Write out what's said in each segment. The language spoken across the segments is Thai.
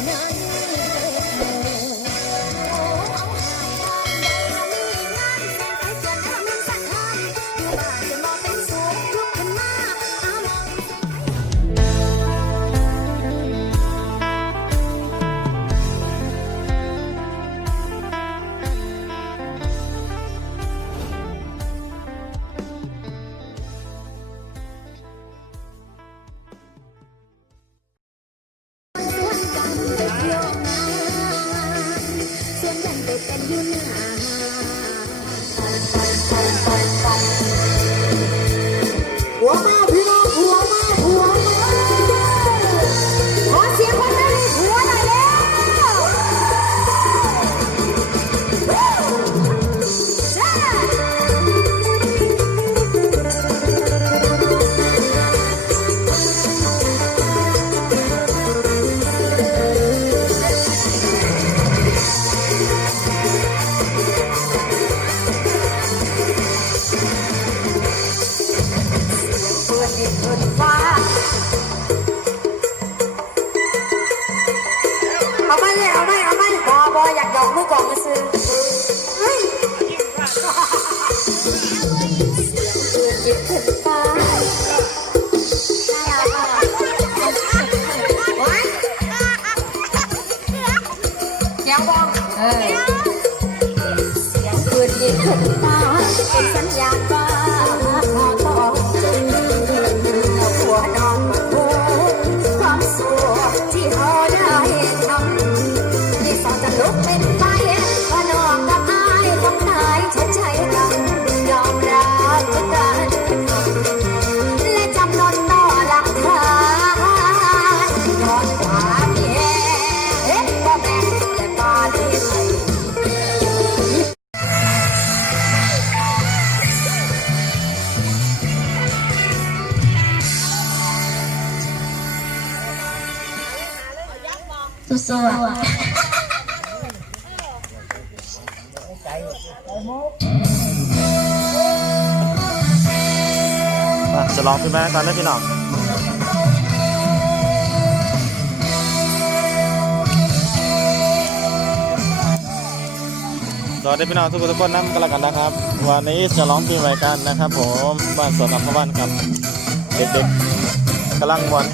tonight. ขึ้นมาก่อนนะพี่น้องสวัสดีพี่น้องทุกทุกคนน้ำกันละกันนะครับ วันนี้จะร้องเพลงไว้กันนะครับผมบ้านสวนหลังบ้านครับเด็กๆกำลังมวน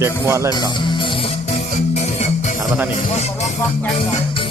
เด็กๆมวนเลยพี่น้องถามมาท่านนี้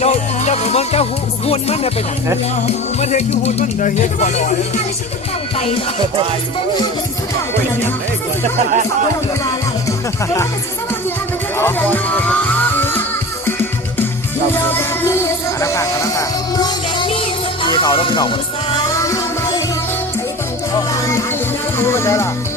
เจ้าเจ้าของมันเจ้าหุ่นมันเนี่เป็นมันเห็นคือหุ่นมันเลยเห็นก่อนอ่น เก่าต้องเก่าอ่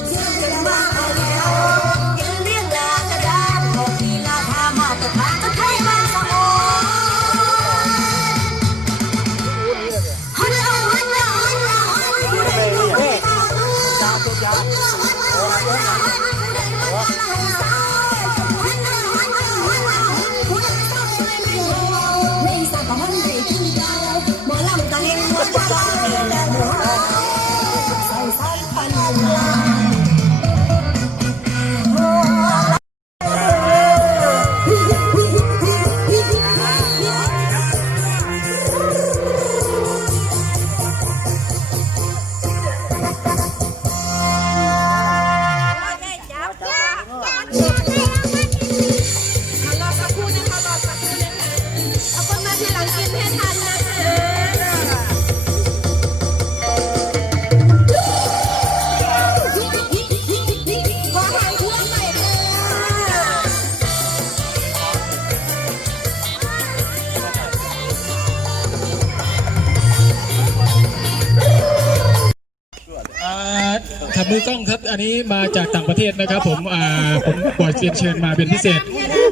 มือกล้องครับ อันนี้มาจากต่างประเทศนะครับ ผมอ่าผมปล่อยเรียนเชิญมาเป็นพิเศษ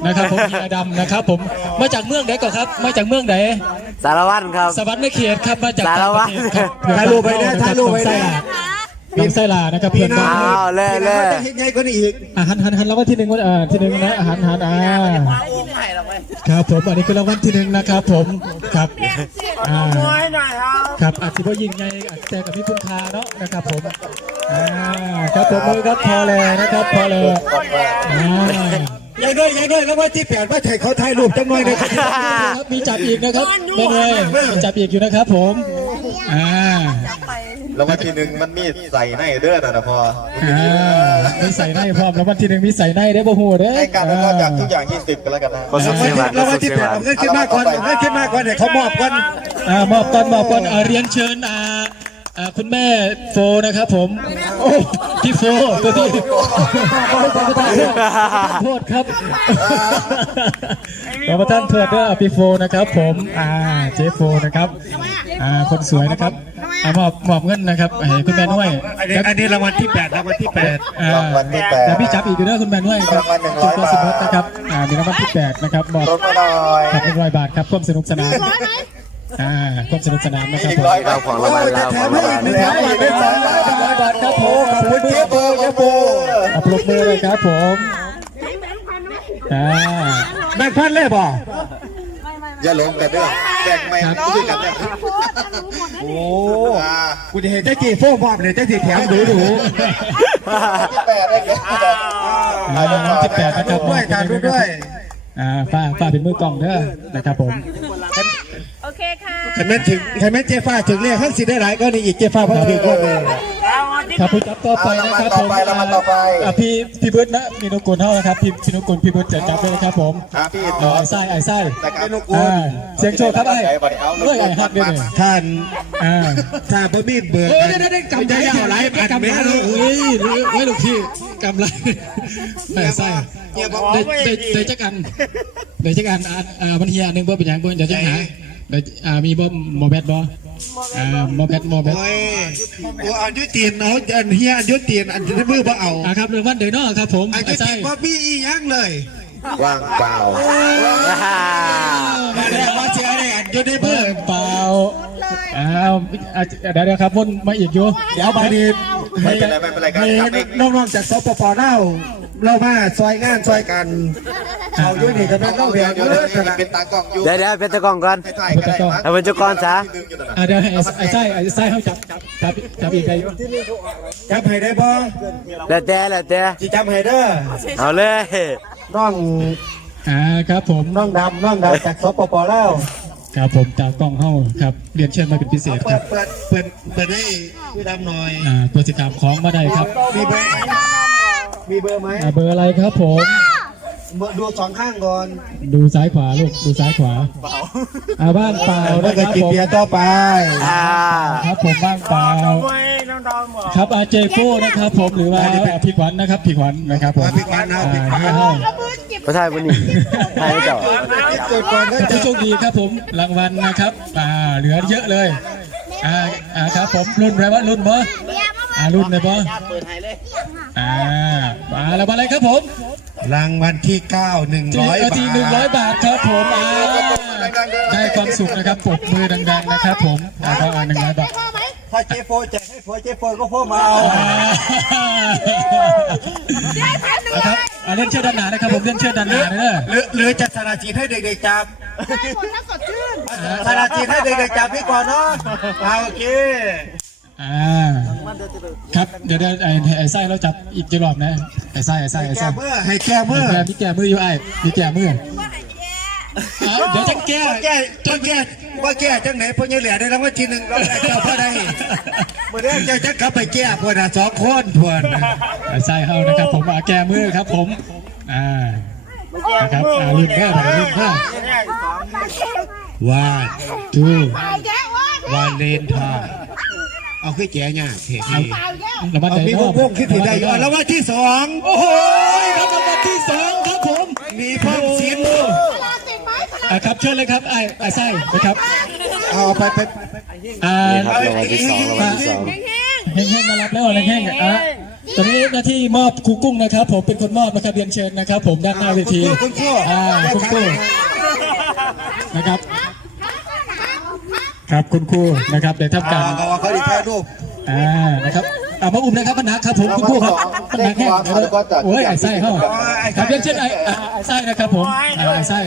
นะครับ ผมเฮียดำนะครับ ผมมาจากเมืองไหนก่อนครับ มาจากเมืองไหนสารวัตรครับ สวรรค์ไม่เขตครับมาจากต่างประเทศครับถ่ายรูปไปนะถ่ายรูปไปนะน้องไส้ลานะครับเพื่อนบ้านอ้าวเล่เล่เฮ็ดไงก็นี่อีกอาหารหันหันรางวัลที่หนึ่งวันอ่าที่หนึ่งนะอาหารหันอ่าครับผมอันนี้คือรางวัลที่หนึ่งนะครับ ผมครับอ่าครับอาจจะว่ายิงไงอาจจะกับพี่คุณคาเนาะนะครับผม อ่าครับผมมือครับพอเลยนะครับพอเลยอ่ายายด้วยยายด้วยแล้วว่าที่แปดว่าถ่ายเขาถ่ายรูปจังหน่อยนะครับครับมีจับอีกนะครับเป็นไงมีจับอีกอยู่นะครับผมอ่าแล้ววันที่หนึ่งมันมีใส่ในเด้อนะนะพออ่ามีใส่ในพร้อมแล้ววันที่หนึ่งมีใส่ในได้อบ่หูเด้อให้การแล้วก็จากทุกอย่างยี่สิบกันแล้วกันนะแล้วว่าที่แปดเอาเงินขึ้นมาก่อนเอาเงินขึ้นมาก่อนเดี๋ยวเขามอบกันอ่ามอบก่อนมอบก่อนอ่าเรียนเชิญอ่า อ่าคุณแม่โฟนะครับผม โอ้พี่โฟตัวที่ขอประทานโทษครับขอประทานโทษด้วยพี่โฟนะครับ ผมอ่าเจโฟนะครับอ่าคนสวยนะครับอ่ามอบมอบเงินนะครับให้คุณแม่น้อยอันนี้อันนี้รางวัลที่แปดรางวัลที่แปดอ่ารางวัลที่แปดแต่พี่จับอีกอยู่ด้วยคุณแม่น้อยครับรางวัลหนึ่งร้อยจุดสมรสนะครับอ่ามีรางวัลที่แปดนะครับมอบลดมาหน่อยครับหนึ่งร้อยบาทครับความสนุกสนาน อ่าความสนุกสนานนะครับอีกร้อยบาทของรางวัลแล้วของรางวัลหนึ่งร้อยบาทหนึ่งร้อยบาทหนึ่งร้อยบาทครับผมขอบคุณเจ๊โบเจ๊โบขอบคุณมือเลยครับผมอ่าแบ่งพันเลยบ่อย่าหลงกันเด้อแบ่งไม่คือกันเนี่ยโอ้อ่ากูจะเห็นเจ้าจีโฟมอบเลยเจ้าจีแถมดูดูที่แปดได้เยอะอ่าน้องที่แปดนะครับด้วยการรู้ด้วยอ่าฝ้าฝ้าเป็นมือกล่องเด้อนะครับผม โอเคค่ะขันแม่นถึงขันแม่นเจฟ้าถึงเรียกทั้งสิได้หลายก็นี่อีกเจฟ้าเพิ่มถึงคนเลยครับผู้จับต่อไปนะครับผมอ่าพี่พี่เบิร์ดนะมีนุกุลเท่านะครับพี่พี่นุกุลพี่เบิร์ดจะจับด้วยนะครับผมครับพี่อ่าไอ้ไส้ไอ้ไส้นะครับอ่าเสียงโชว์ครับไอ้เอ้ยไอ้ฮักด้วยเนี่ยท่านอ่าถ้าบ่มีเบิกเฮ้ยกันได้ได้กำไรจะเอาหลายพันกำเมไรตรเฮ้ยเฮ้ยลูกพี่กำไรไม่ใช่ได้ได้ได้จักอันได้จักอันอ่าอ่ามันเฮียหนึ่งบ่เป็นหยังบ่เดี๋ยวจะหา ได้อ่ามีบ่หมอแบทบ่อ่าหมอแบทหมอแบทโอ้ยกูเอายุตีนเอาอันเฮียอันยุตีนอันจะมือบ่เอาอ่าครับเรื่องวันเดยเนาะครับ ผมอันยุไอ้ตีไส้นบ่มีอีหยังเลยว่างเปล่ามาแล้วว่าเสียได้อันยุในเบิมือร์เปล่าอ้าวอะเดี๋ยวเดี๋ยวครับวนมาอีกอยู่เดี๋ยวบาดีไม่เป็นไรไม่เป็นไรครับให้ทำเองน้องๆจากสปปลาว เรามาซอยงานซอยกันเขาอยู่นี่ก็แม่นต้องแบ่งอยู่เด้อในเป็นตากล้องอยู่เดี๋ยวเดี๋ยวเป็นตะกล้องก่อนให้ถ่ายก็ได้มั้งเอาเป็นเจ้าก้อนซะอ่าเดี๋ยวให้ไอ้ไอ้ไส้ไอ้ไส้เขาจับจับจับจับอีกได้อยู่จำให้ได้บ่แล้วแต่แล้วแต่สิจำให้เด้อเอาเลยน้องอ่าครับผมน้องดำน้องดำจากสปปลาวครับผมตากล้องเฮาครับเรียนเชิญมาเป็นพิเศษเปิครัดบเปิดเปิดเปิดให้พี่ดำหน่อยอ่าตัวสิกรรมของมาได้ครับมีเบอร์ไห มมีเบอร์ไหมอ่าเบอร์อะไรครับผมเบอร์ดูสองข้างก่อนดูซ้ายขวาลูก ดูซ้ายขวาอ่าบ้านเปล่าแล้วนะคก็รับกินผมเบียร์ต่อไปอ่าครับผมบ้านเปล่าครับอาเจโฟนะครับผมหรือว่าพี่ขวัญนะครับพี่ขวัญนะครับผมพี่ขวัญนะครับพี่ขวัญอ่าเฮาประทายวันนี้ทายไม่เจ้าเปิดก่อนก็เป็นจะผู้โชคดีครับผมรางวัลนะครับอ่าเหลือเยอะเลยอ่าอ่าครับผมรุ่นอะไรวะรุ่นบ่อ่ารุ่นไหนบ่อ่ามาแล้วมาเลยครับผม รางวัลที่ 9 100 บาททีหนึ่งร้อยบาทครับผมอ่าได้ความสุขนะครับปรบมือดังๆนะครับผมอ่าก็หนึ่งร้อยบาทถ้าเจโฟแจกให้ผัวเจโฟก็พ่อมาเอานะครับอ่าเล่นเชือกด้านหนานะครับผมเล่นเชือกด้านหนาเด้อหรือหรือจะสาราจีนให้เด็กๆจับสาราจีนให้เด็กๆจับพี่ก่อนเนาะเอาโอเค อ่าครับเดี๋ยวเดี๋ยวไอ้ไอ้ไส้เราจับอีกจะรอบนะไอ้ไส้ไอ้ไส้ไอ้แก้ไส้มือให้แก้มือมีแก้มีแก้มืออยู่ไอ้มีแก้มืออะเดี๋ยวจะแก้แก้จนแก้ว่าแก้จังไหนพ่อใหญ่เหลือได้รางวัลที่หนึ่งเราได้เจ้าพ่อได้เมื่อเรื่องจะจะกลับไปแก้พวกน่ะสองคนพวกน่ะไอ้ไส้เข้านะครับ ผมมาแก้มือครับ ผมอ่านะครับอ่ารุ่นแค่ไหนรุ่นแค่ว่าทูวาเลนไทน์ เอาขึ้นแก่เนี่ยเท่ระมัดเอาใจมีรวองบวงขึ้นที่ได้ก่อนแล้วว่าที่สองโอ้โหครับรางวัลที่สองครับผมมีเพิ่มสินอ่าครับเชิญเลยครับไอ้ไอ้ไส้นะครับเอาไปไปอ่านี่ครับรางวัลที่สองรางวัลที่สองแห้งๆมารับแล้วอะไรแห้งๆอะตอนนี้หน้าที่มอบครูกุ้งนะครับ ผมเป็นคนมอบนะครับเรียนเชิญนะครับ ผมด้านหน้าเวทีคุณครูอ่าคุณครูนะครับ ครับคุณครูนะครับเดี๋ยวทำการเอาเขาดิถ่ายรูปอ่านะครับอ่ามาอุ้มนะครับปัญหาครับผมคุณครูครับปัญหาแห้งเดี๋ยวโอ้ยไอ้ไส้เข้าครับเรียนเชิญไอ้อ่าไอ้ไส้นะครับผมอ่าไอ้ไส้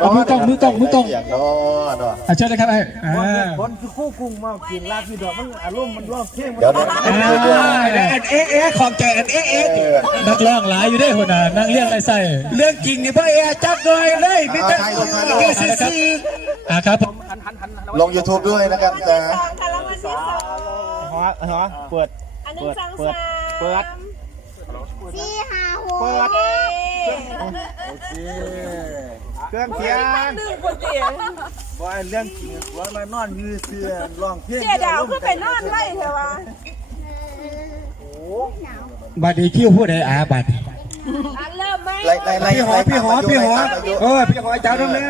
เอามือกล้องมือกล้องมือกล้องอย่างน้อยเนาะอ่าเชิญเลยครับไอ้อ่าคนคือคู่กุ้งมากินลาบพี่ดอกมันอารมณ์มันร้องเพลงเดี๋ยวนะอ่าอันเอ๊ะเอ๊ะของแกอันเอ๊ะเอ๊ะนักร้องหลายอยู่ด้วยคนน่ะนั่งเรียกไอ้ไส้เรื่องจริงนี่พ่อเอ๊ะจับเลยเลยไม่ต้องแกซื้ออ่าครับลง YouTube ด้วยนะครับจะค่ะรางวัลที่ส องหัวหัวเปิด อันหนึ่งสองสามเปิด สี่ห้าหกเปิดโอเคเครื่องเสียงหนึ่งคนเดียวว่าเรื่องจริงว่ามานอนยืนเสือร้องเพลงเสียดาวขึ้นไปนอนไล่เถอะวะบัดนี้คิวผู้ใดอาบัดอันเริ่มไหม ไล่ไล่ไล่พี่หอพี่หอพี่หอเออพี่หอเจ้าตรงนี้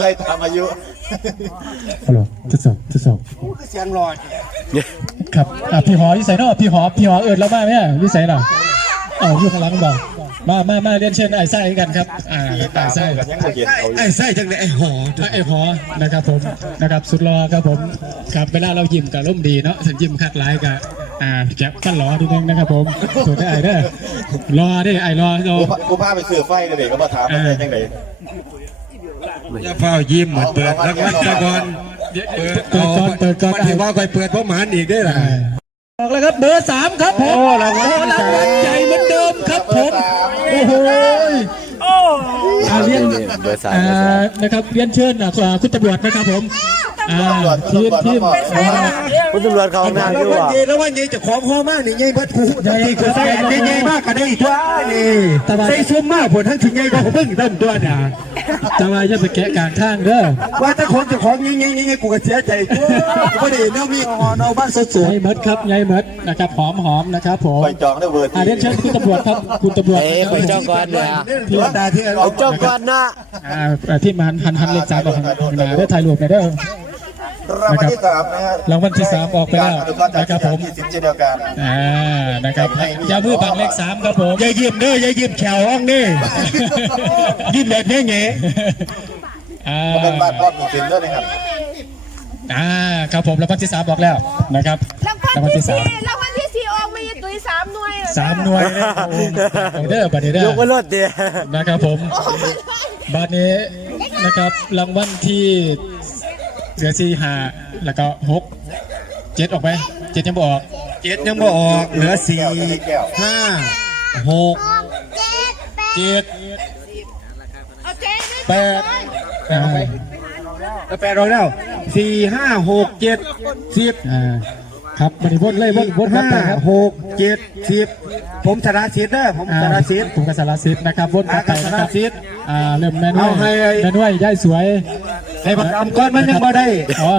ไล่ตามอายุฮัลโหลทดสอบทดสอบเสียงหลอดครับอะพี่หอยี่ใส่นอพี่หอพี่หอเอิดแล้วมาไหมอะยี่ใส่หรออ๋ออยู่ข้างหลังบอกมามามาเรียนเชิญไอ้ไส้กันครับอ่าไอ้ไส้กันยังบ่เห็นเขาอยู่ไอ้ไส้จังเลยไอ้หอไอ้หอนะครับผมนะครับสุดรอครับผมครับเวลาเรายิ้มกับร่มดีเนาะฉันยิ้มคักหลายกับอ่าแก๊ปกันรอทีนึงนะครับผมถูกได้ไอ้เด้อรอได้ไอ้รอรอกูพากูพาไปซื้อไฟกันเด็กก็มาถามว่าเป็นยังไง อย่าเฝ้ายิ้มหมดเปิดรางวัลตะกอนเปิดก่อนเปิดก่อนมันถือว่าคอยเปิดเพราะหมานอีกได้หรอออกแล้วครับเบอร์สามครับผมโอ้รางวัลที่รางสามวัลใหญ่เหมือนเดิมครับผมโอ้โหอ่าเรียนเบอร์สามอ่านะครับเรียนเชิญอ่าคุณตำรวจนะครับผมอ่าทีมทีมอ่าคุณตำรวจเขาหน้าแล้อยู่วันอะเย็นแล้ววันเย็นจะของพ่อมากนี่ยัยบัดผูใหญ่ก็ใส่อันใหญ่มากก็ได้ตัวนี่ใส่ซุ้มมากผลทั้งถึงใหญ่ก็เพิ่งต้นตัวน่ะ จะมาจะไปแกะกลางข้างเด้อว่าถ้าคนจะของยิ่งยิ่งยิ่งกูก็เสียใจกูไม่ได้เนาะมีหอนเอาบ้านสดใหญ่เมดครับใหญ่เมดนะครับหอมหอมนะครับผมไปจองได้เบอร์อ่าเรียนเชิญคุณตำรวจครับคุณตำรวจเอ้ยไปจองก่อนเนี่ยๆที่ว่าตาที่เราเอาจองก่อนนะอ่าอ่าที่มาหันหันเลขสามออกข้างหน้าได้ถ่ายรูปหน่อยเด้อ รางวัลที่สามนะฮะรางวัลที่สามออกไปแล้วนะครับผมยี่สิบเช่นเดียวกันอ่านะครับอย่ามือบังเลขสามครับผมอย่ายิ้มเด้ออย่ายิ้มแฉวห้องนี่ยิ้มแบบนี้ไงอ่าเป็นบ้านพ่อมีเต็มด้วยนะครับอ่าครับผมรางวัลที่สามบอกแล้วนะครับรางวัลรางวัลที่ที่สาสี่มรางวัลที่สี่ออกมาอีกตัวสามหน่วยสามหน่วยเอาเด้อบัตรเด้อยกไปรถเดียนะครับผมบัตรนี้นะครับรางวัลที่ เหลือสี่ห้าแล้วก็หกเจ็ดออกไหมเจ็ดยังบออกเจ็ดยังบ่ออก เหลือสี่ห้าหกเจ็ดเอาเจ๊ด้วยแปดอ่าแล้วแปดร้อยแล้วสี่ห้าหกเจ็ดสิบอ่า ครับบัตรวนเลยวนวนครับห้าไปครับหกเจ็ดสิบผมชนะสิทธิ์เด้อผมอ่าชนะสิทธิ์ ผมกับสารสิทธิ์นะครับวนกลับไปนะคอ่ารับสารสิทธิ์อ่าเริ่มแม่นวเอายให้ แม่นวยย่ายสวยให้บักดำก้อนมันยังบ่ได้ อ๋อ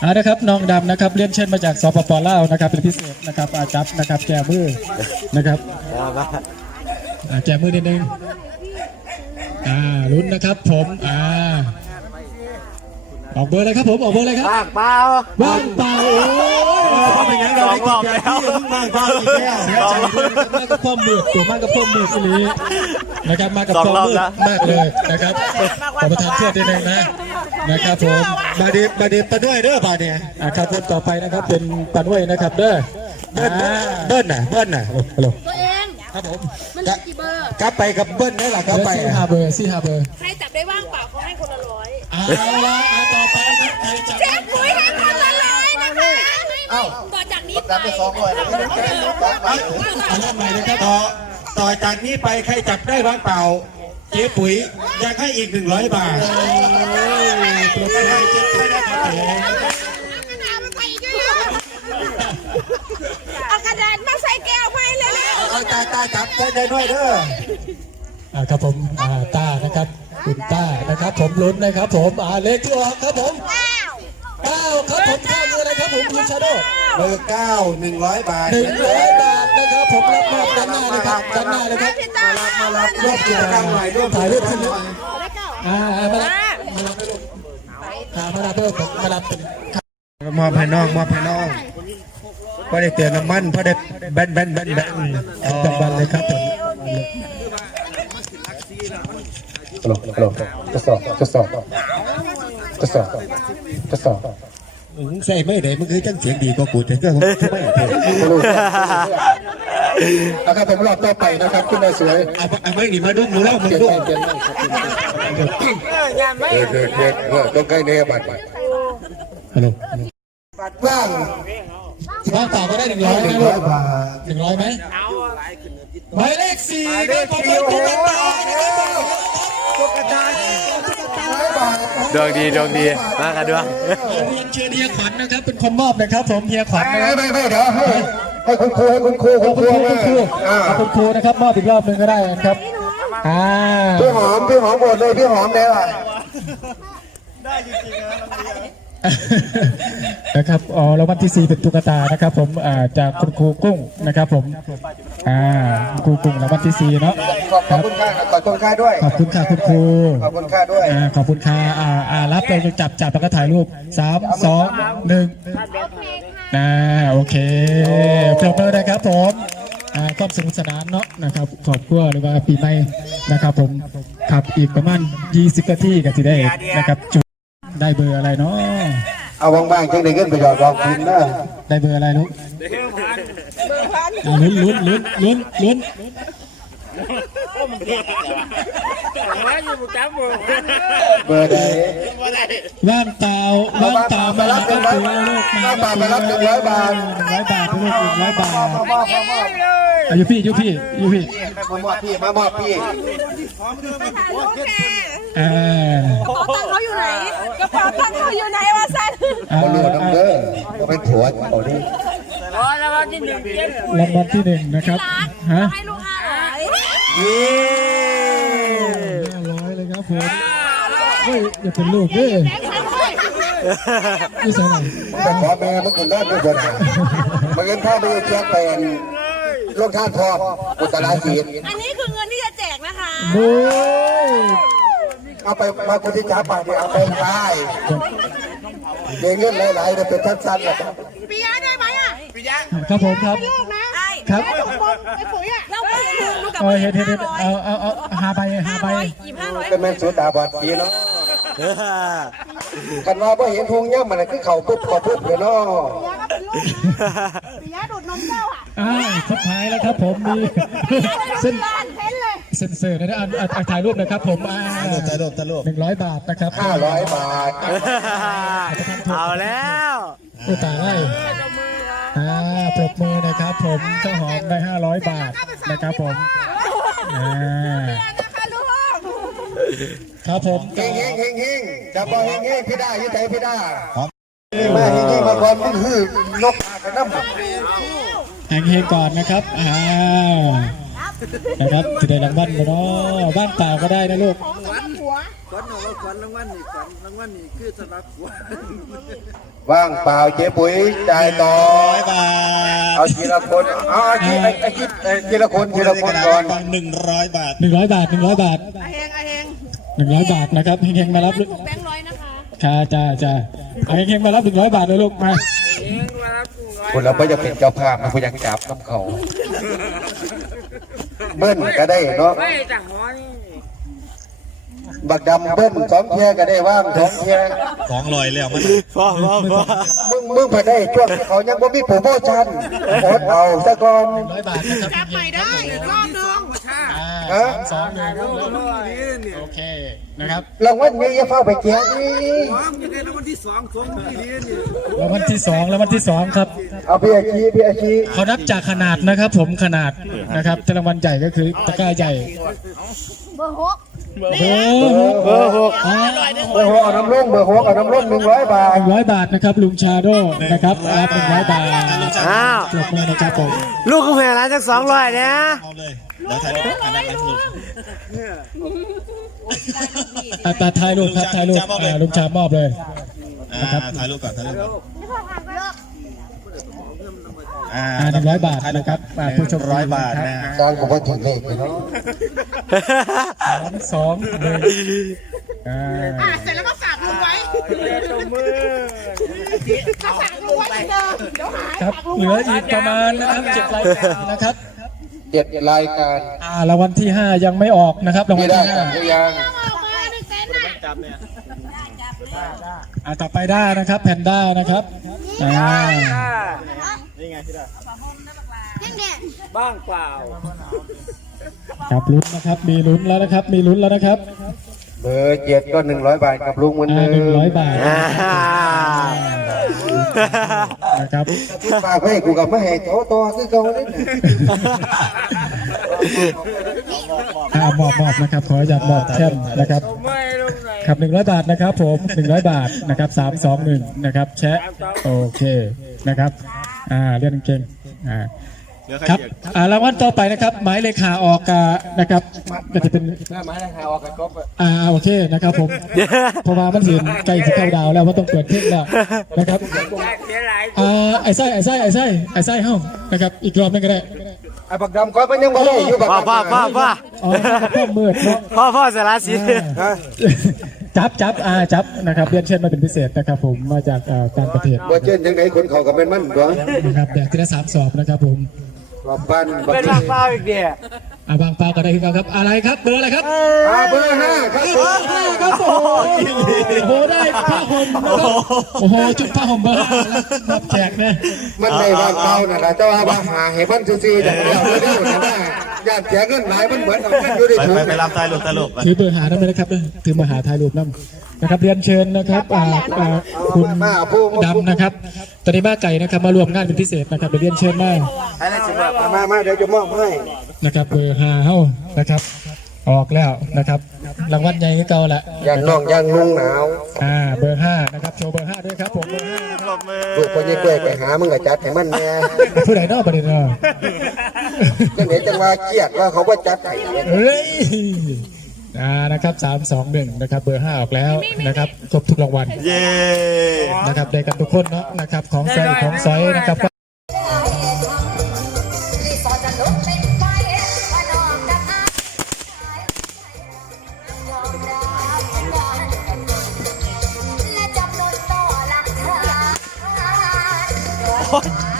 เอานะครับน้องดำนะครับเรียนเชิญมาจากสปปลาวนะครับเป็นพิเศษนะครับอาจับนะครับแก้มือนะครับอ่าแก้มือนิดนึงอ่าลุ้นนะครับผมอ่า ออกเบอร์เลยครับผมออกเบอร์เลยครับปากเปล่าว่างเปล่าโอ้ยเป็นยังเราได้กินยาที่ยังมากพออีกแล้วเสียใจด้วยนะครับมากกับพ่อมืดตัวมากกับพ่อมืดทีนี้นะครับมากับพ่อมืดมากเลยนะครับขอประทานเพื่อนนิดนึงนะนะครับผมบาดีบาดีปะด้วยเด้อบาเนี่ยอ่าครับคนต่อไปนะครับเป็นปาด้วยนะครับเด้อเบิ้ลอ่าเบิ้ลน่ะเบิ้ลน่ะฮัลโหลตัวเองครับผมมันเหลือกี่เบอร์กลับไปกับเบิ้ลนี่แหละกลับเบอไปร์สี่ห้าเบอร์สี่ห้าเบอร์ใครจับได้ว่างเปล่าเขาให้คนละร้อย เอาละเอาต่อไปครับใครจะเจ๊ปุ๋ยให้คนละร้อยนะคะให้เอ้าต่อจากนี้จับไปสองร้อยแล้วไม่ได้สองร้อยเอาเริ่มใหม่เลยครับต่อต่อจากนี้ไปใครจับได้ร้อยเปล่า เจ๊ปุ๋ยอยากให้อีกหนึ่งร้อยบาทปรบมือให้เจ๊ปุ๋ยนะครับผมกระดาษมาใส่อีกแล้วเอากระดาษมาใส่แก้วไปเลยเอาตาตาจับได้ได้ด้วยเด้ออ่าครับผมอ่าต้านะครับ คุณต้านะครับ ผมลุ้นนะครับผมอ่าเลขที่ออกครับผมเก้าครับผมข้ามมืออะไรครับผมคุณชาโดเบอร์เก้าหนึ่งร้อยบาทหนึ่งร้อยบาทนะครับผมรับมอบด้านหน้าเลยครับด้านหน้าเลยครับมารับมารับร่วมกิจกรรมหน่อยร่วมถ่ายรูปกิขึ้จนกรนะรมหน่อยอ่ามารับมารับไปลูกอ่ามารับเพิ่มมารับเป็นมอบให้น้องมอบให้น้องพอได้เตือนน้ำมันพอได้แบนแบนแบนแบนอ๋อจังหวัดเลยครับผมฮั ลโหลฮัลโหลทดสอบทดสอบทดสอบทดสอบมึงใส่ไม่ได้มึงคือจังเสียงดีกว่ากูแต่ก็ไม่เท่แล้วครับผมรอบต่อไปนะครับคุณนายสวยเอาเอาไม่หนีมาดุ้งดูแล้วมึงเปลี่ยนดุ้งเปลี่ยนไปครับเออเออเออเออต้องใกล้เนี่ยบัตรฮัลโหลว่างว่างเปล่าก็ได้หนึ่งร้อยนะลูกหนึ่งร้อยไหมหมายเลขสี่ครับผมเป็นตุ๊กตานะครับ ดวงดีดวงดีมากันด้วยเรียนเชิญเฮียขวัญนะครับ เป็นคนมอบนะครับ ผมเฮียขวัญนะคไม่รับไม่ไม่เดี๋ยวให้ให้คุณครูให้คุณครูขคุอบณคุณครูครูคุณครูอ่าขอบคุณครูนะครับมอบอีกรอบหนึ่งก็ได้นะครับอ่าพี่หอมพี่หอมหมดเลยพี่หอมแล้วอะ นะครับอ๋อรางวัลที่สี่เป็นตุ๊กตานะครับ ผมอ่าจากคุณครูกุ้งนะครับ ผมอ่าครูกุ้งรางวัลที่สี่เนาะขอบขอบคุณค่าขอบคุณค่าด้วย ขอบคุณค่ะคุณครูขอบคุณค่าด้วยอ่าขอบคุณค่ะอ่าอ่ารับเลยจับจับแล้วก็ถ่ายรูปสามสองหนึ่งอ่าโอเคปรบมือนะครับผมอ่าความสนุกสนานเนาะนะครับขอบคุณหรือว่าปีใหม่นะครับ ผมขับอีกประมาณ 20นาทีก็จะได้นะครับจุด ได้เบอร์อะไรเนาะเอาว่างๆจังได้เงินไปหยอดดอกคืนนะได้เบอร์อะไรลูกอ่าลุ้นลุ้นลุ้นลุ้นลุ้น เบอร์ใดว่างเปล่าว่างเปล่ามารับเป็นตัวลูกมาว่างเปล่ามารับหนึ่งร้อยบาทหนึ่งร้อยบาทลูกหนึ่งร้อยบาทมอบมอบมอบอายุพี่อายุพี่อายุพี่มามอบพี่มามอบพี่อ่ากระเป๋าตังค์เขาอยู่ไหนกระเป๋าตังค์เขาอยู่ไหนวะสันอ่าเขารู้น้ำเด้อเขาเป็นผัวเขาดิรางวัลที่หนึ่งนะครับฮะให้ลูกห้า เย้ห้าร้อยเลยครับผมเฮ้ยอย่าเป็นลูกดินี่ใส่หน่อยแต่ขอแม่เมื่อคืนได้ด้วยบนหาเมื่อคืนพ่อไปเชียงเป็นลูกท่านพ่ออุตราศีลอันนี้คือเงินที่จะแจกนะคะโอ้ยเอาไปมาคนที่จ้าป่าเนี่ยเอาไปขายเดี๋ยวเงินหลายๆเดี๋ยวเป็นสั้นๆแหละครับปียะได้ไหมอะครับผมครับลูกนะไอ้ครับไอ้ปุ๋ยอะ เราไปลูกลูกกับเออเห็นเห็นเห็นเอาเอาเอาหาใบหาใบ หยิบห้าร้อยเป็นแม่นสุดตาบอดสีเนาะกันว่าพอเห็นทงย่ำมันคือเข่าปุ๊บเข่าปุ๊บเลยเนาะปียะดูดนมเจ้าอะอ้าวสุดท้ายแล้วครับผมมีเส้นบ้านเพ้นเลยเซ็นเซอร์นะอันอันอันถ่ายรูปนะครับผมอ่าตลกตลกตลกหนึ่งร้อยบาทนะครับห้าร้อยบาท เอาแล้วอุตส่าห์ให้อ่า ปรบมือนะครับ ผมเจ้าหอมได้ห้าร้อยบาทนะครับผมอ่านะคะลูกครับผมเฮงเฮงเฮงเฮงจับบอลเฮงเฮงพี่ได้ยี่ใจพี่ได้มาเฮงเฮงมาก่อนมึงคือนกอากันน้ำแห่งเฮงก่อนนะครับอ่านะครับจะได้รางวัลไหมเนาะบ้านเปล่าก็ได้นะลูก ว่างเปล่าเจ๊ปุ๋ยจ่ายต่อ ร้อยบาทเอาทีละคน เอาเอาทีไอ้ไอ้ทีเอ่อทีละคนทีละคนก่อน หนึ่งร้อยบาทหนึ่งร้อยบาทหนึ่งร้อยบาทอาเฮงอาเฮงหนึ่งร้อยบาทนะครับเฮงๆมารับลูกแบงค์ร้อยนะคะ ค่ะจ้าจ้าเอาเฮงๆมารับหนึ่งร้อยบาทเลยลูกมาคนเราไม่จะเป็นเจ้าภาพมันก็ยังจับน้ำเขา เบิ้ลก็ได้เนาะ บักดำเบิ้ลสองเทียก็ได้ว่างสองเทียของลอยแล้วมันพ่อพ่อพ่อมึงมึงไปได้ช่วงที่เขายังบ่มีโปรโมชั่นโคตรเอาซะก่อนร้อยบาทนะครับจับใหม่ได้อีกรอบนึงอ่าสามสองหนึ่งโอเคนะครับรางวัลนี้อย่าเฝ้าไปแจกนี่แล้ววันที่สองแล้ววันที่สองครับเอาพี่อาชีพี่อาชีเขานับจากขนาดนะครับ ผมขนาดนะครับแต่รางวัลใหญ่ก็คือตะกร้าใหญ่เบอร์หก เบอร์เบอร์หกเบอร์หกเอาน้ำร่มเบอร์หกเอาน้ำร่มหนึ่งร้อยบาทหนึ่งร้อยบาทนะครับลุงชาโดนะครับรับหนึ่งร้อยบาทอ้าวปรบมือนะครับผมลูกกูแพงร้านจากสองร้อยเนี่ยเอาเลยเดี๋ยวถ่ายรูปอันนั้นนะลูกอะตาถ่ายรูปครับถ่ายรูปอ่าลุงชามอบเลยอ่าถ่ายรูปก่อนถ่ายรูปก่อนอ่าอ่า หนึ่งร้อยบาทนะครับอ่าผู้ชมร้อยบาทนะสร้างผมว่าถึงเลขเลยเนาะสามสองหนึ่งอ่าเสร็จแล้วก็ฝากลุงไว้เขาฝากลุงไว้เหมือนเดิมเดี๋ยวหายครับเหลืออีกประมาณนะครับเจ็ดรายการนะครับเจ็ดรายการอ่ารางวัลที่ห้ายังไม่ออกนะครับรางวัไม่ลได้ที่กัห้านหรือยังอ่าต่อไปได้นะครับแพนด้านะครับอ่า ยังเด็กครับลุ้นนะครับ มีลุ้นแล้วนะครับ มีลุ้นแล้วนะครับเบอร์เจ็ดก็หนึ่งร้อยบาทกับลุงเหมือนอ่าเดิหนึ่งมร้อยบาทอ่านะครับฝากให้กูกับไม่ให้โตโตคือเก่าเลยนะอ่ามอบมอบนะครับ ขออนุญาตมอบแช่มนะครับครับหนึ่งร้อยบาทนะครับ ผมหนึ่งร้อยบาทนะครับสามสองหนึ่งนะครับ แชะโอเคนะครับ อ่าเลื่อนเก่งอ่าเหลือใครครับอีกอ่ารางวัลต่อไปนะครับ หมายเลขาออกกานะครับก็จะเป็นไม้ราคาออกกระกบอ่าโอเคนะครับ ผมเพราะว่ามันเสียนใกล้จะเข้าดาวแล้วว่าต้องเปิดเพลงแล้วนะครับอ่าไอ้ไส้ไอ้ไส้ไอ้ไส้ไอ้ไส้เฮ้านะครับ อีกรอบหนึงก็ได้ไอ้บักดำก็มันยังไม่ได้อยู่บักพ่อดำพ่อพ่อพ่ออ๋อพ่อมืดเนาะพ่อพ่อสารสิอ่า จับจับอ่าจับนะครับเรียนเชิญมาเป็นพิเศษนะครับผมมาจากอ่าต่างประเทศว่าเช่นยังไงคนเขากับเป็นมันตัวนะครับแดกทีละสามสอบนะครับผมรอบบ้านบักเป็นนี้รางเปล่าอีกเดีย อ่าบางเปล่าก็ได้คือกันครับอะไรครับเบอร์อะไรครับอ่าเบอร์ห้าครับผมห้าครับโอ้โหโอ้โหได้ผ้าห่มนะครับโอ้โหจุดผ้าห่มเบอร์ห้าแล้วรับแจกเนี่ยมันในบ้านเรานะแต่ว่าว่าหาให้มันซื่อๆอย่างเดียวเลยนะว่าญาติเสียเงินหลายมันเหมือนกับมันอยู่ในไปถุงไปไปรับถ่ายรูปถ่ายรูปไปถือเบอร์หาได้ไหมนะครับเนี่ยถือมาหาถ่ายรูปน้ำนะครับเรียนเชิญนะครับอ่าอ่าคุณดำนะครับตอนนี้บ้าไก่นะครับมารวมงานเป็นพิเศษนะครับเดี๋ยวเรียนเชิญมามามาเดี๋ยวจะมอบให้ นะครับเบอร์หาเฮ้านะครับ ออกแล้วนะครับรางวัลใหญ่ก็เก่าละย่างน้องย่างลุงหนาวอ่าเบอร์ห้านะครับโชว์เบอร์ห้าด้วยครับผมเบอร์ห้าปรบมือลูกคนนี้กล้วยไปหามึงก็จัดให้มันแน่ผู้ใดนอกประเด็นเนาะจังเห็นจังว่าเครียดว่าเขาว่าจัดให้เฮ้ยอ่านะครับสามสองหนึ่งนะครับเบอร์ห้าออกแล้วนะครับครบทุกรางวัลเย้นะครับได้กันทุกคนเนาะนะครับของใส่ของซอยนะครับ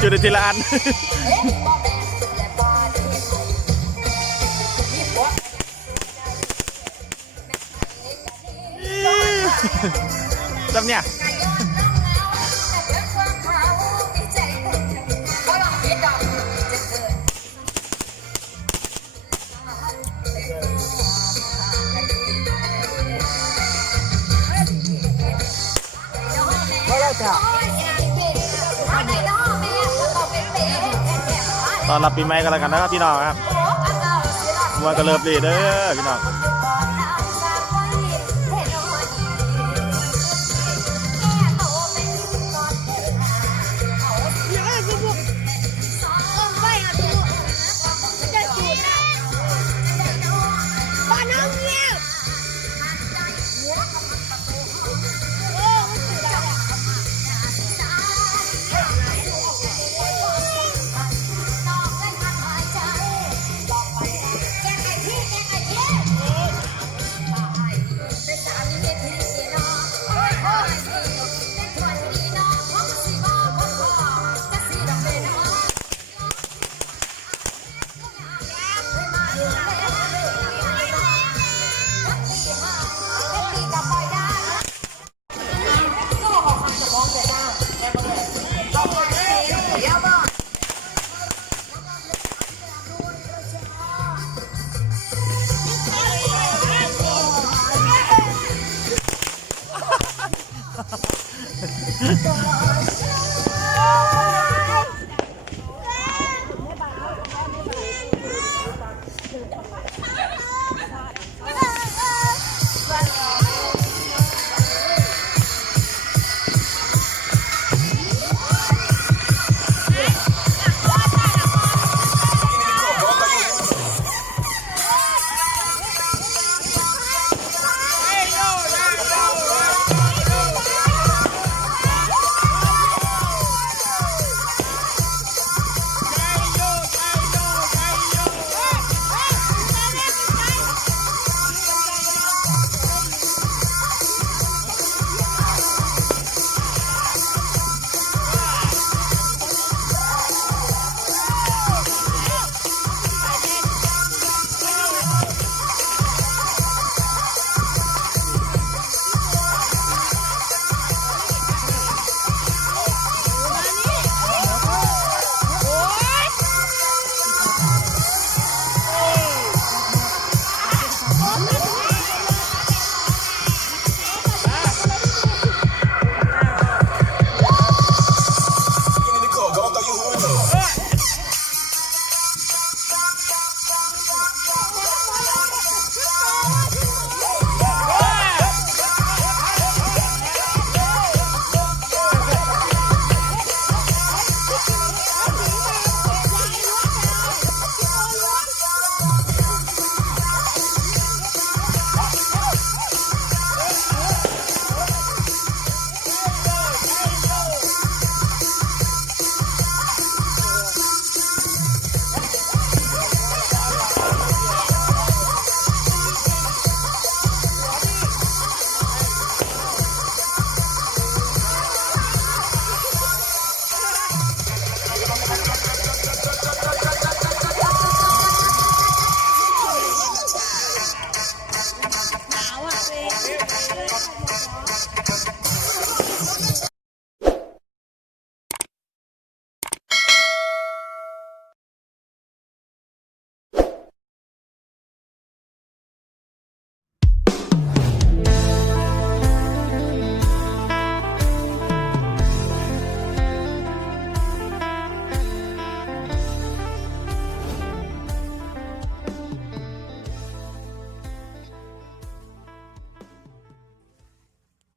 จุดทีละอันเอ๊ะบ่แบ่งและบ่ดีมีผัวจำเนี่ย ตอนรับปีใหม่กันแล้วกันนะครับพี่น้องครับวันก็เริ่มดีเด้อพี่น้อง